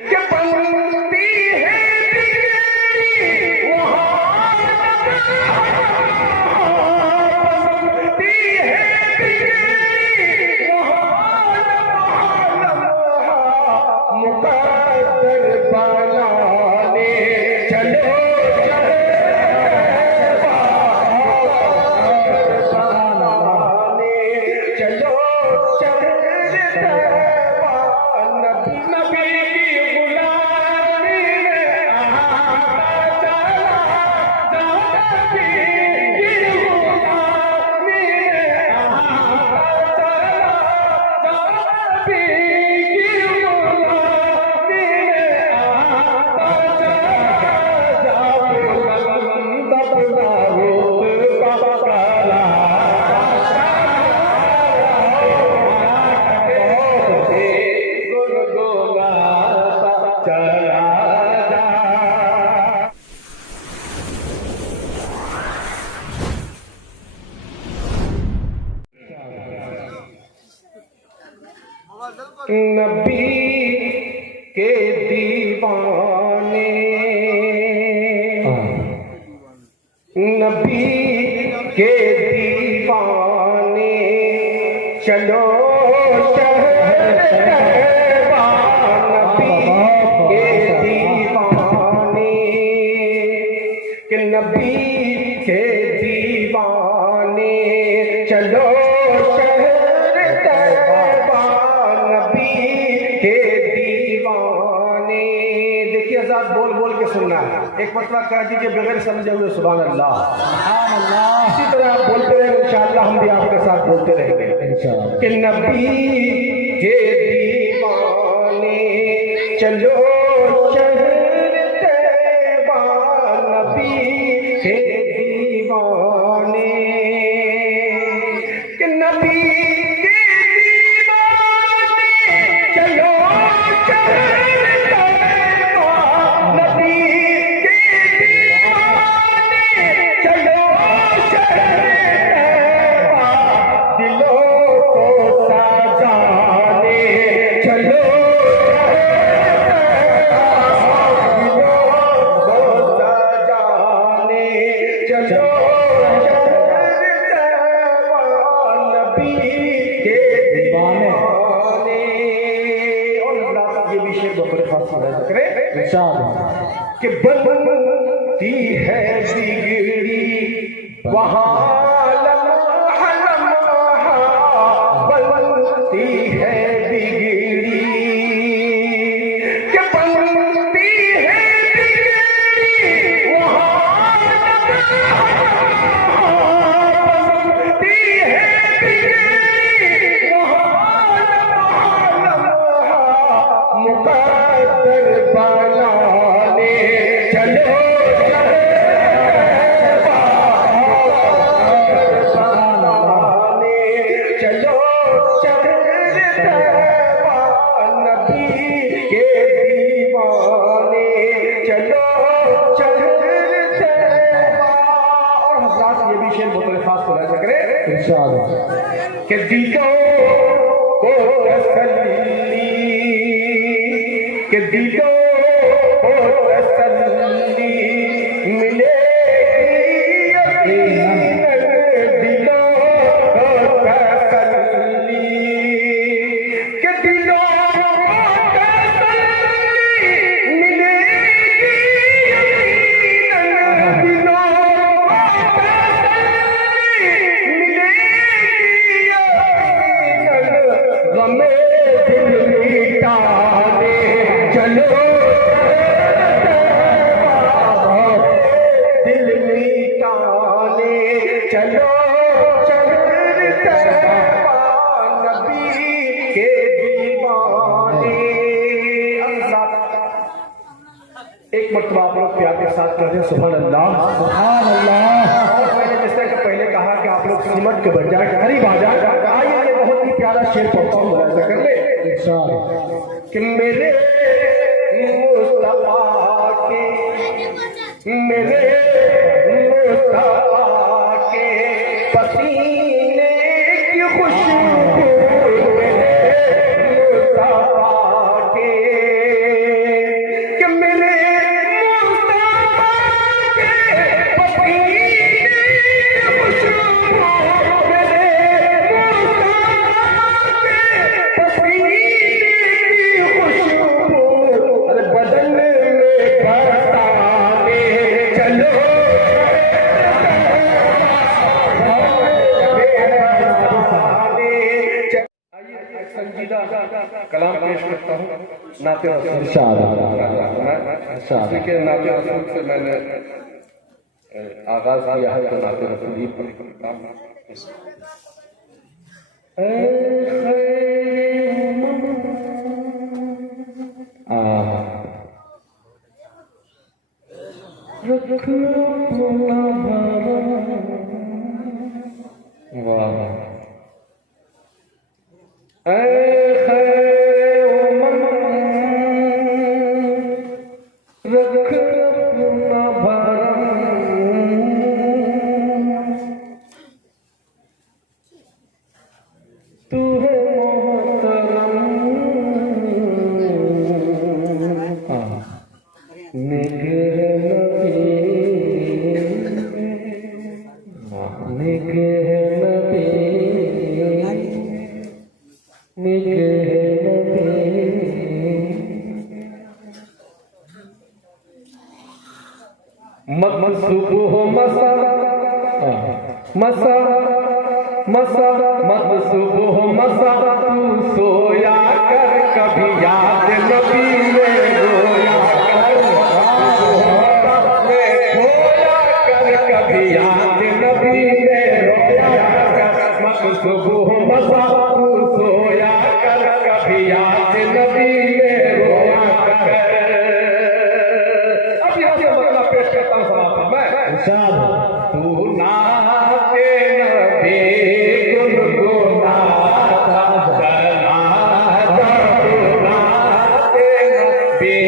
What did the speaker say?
कि बनती है मुकद्दर बनाने चलो चलो नबी की गुलामी में नबी के दीवाने नबी के दीवाने चलो शहर तैबा नबी के दीवाने कि नबी के दीवाने चलो शहर तैबा नबी के दीवाने। देखिए आजाद बोल बोल के सुनना है, एक मरतबा कह दीजिए बगैर समझे हुए सुभान अल्लाह। इसी तरह आप बोलते रहे इंशाअल्लाह, हम भी आपके साथ बोलते रहेंगे कि नबी के दीवाने चलो शहर तैबा नबी के दीवाने कि नबी कि बनती है बिगड़ी वहाँ लम्हा लम्हा बनती है बिगड़ी कि बनती है बिगड़ी वहाँ बनती है बिगड़ी वहाँ लम्हा मुकद्दर बनाने चलो चलो नबी के दीवाने चलो और हज़रात ये भी शेर बहुत खास को रह करे कि दिलों को तसल्ली कि दिलों को तसल्ली मिलेगी यकीनन दिलों को तसल्ली कि दिलों को तसल्ली मिलेगी यकीनन दिलों को तसल्ली मिलेगी यकीनन गमे दिल मिटाने चलो दिल मिटाने चलो नबी के दीवाने। एक मरतबा आप लोग प्यार के साथ कहते हैं सुभान अल्लाह सुभान अल्लाह। और मैंने जैसे कि पहले कहा कि आप लोग सिमट के बन जाए करीब आ जाए। आइए ये बहुत ही प्यारा शेर पढ़ता हूँ ऐसा कर ले कि मेरे मुस्तफा के मेरे मुस्तफा के पसीने की खुशबू मेरे मुस्तफा के नाते रसूल के नाते रसूल से मैंने आगाज किया है, तो नाते रसूल ही पढ़ता हूं। वाह सुबह मसा मसा मसा मत सुबह मसा तू सोया कर, कभी याद नबी में रोया कर, खोया कर, कभी याद नबी में रोया कर। मत सुबह मसा तू सोया कर, कभी याद नबी में रोया कर। अब यहाँ से मतलब पेश करता हूँ समाप्त मैं। तू नाते नबी गुनगुनाता चला जा, तू नाते नबी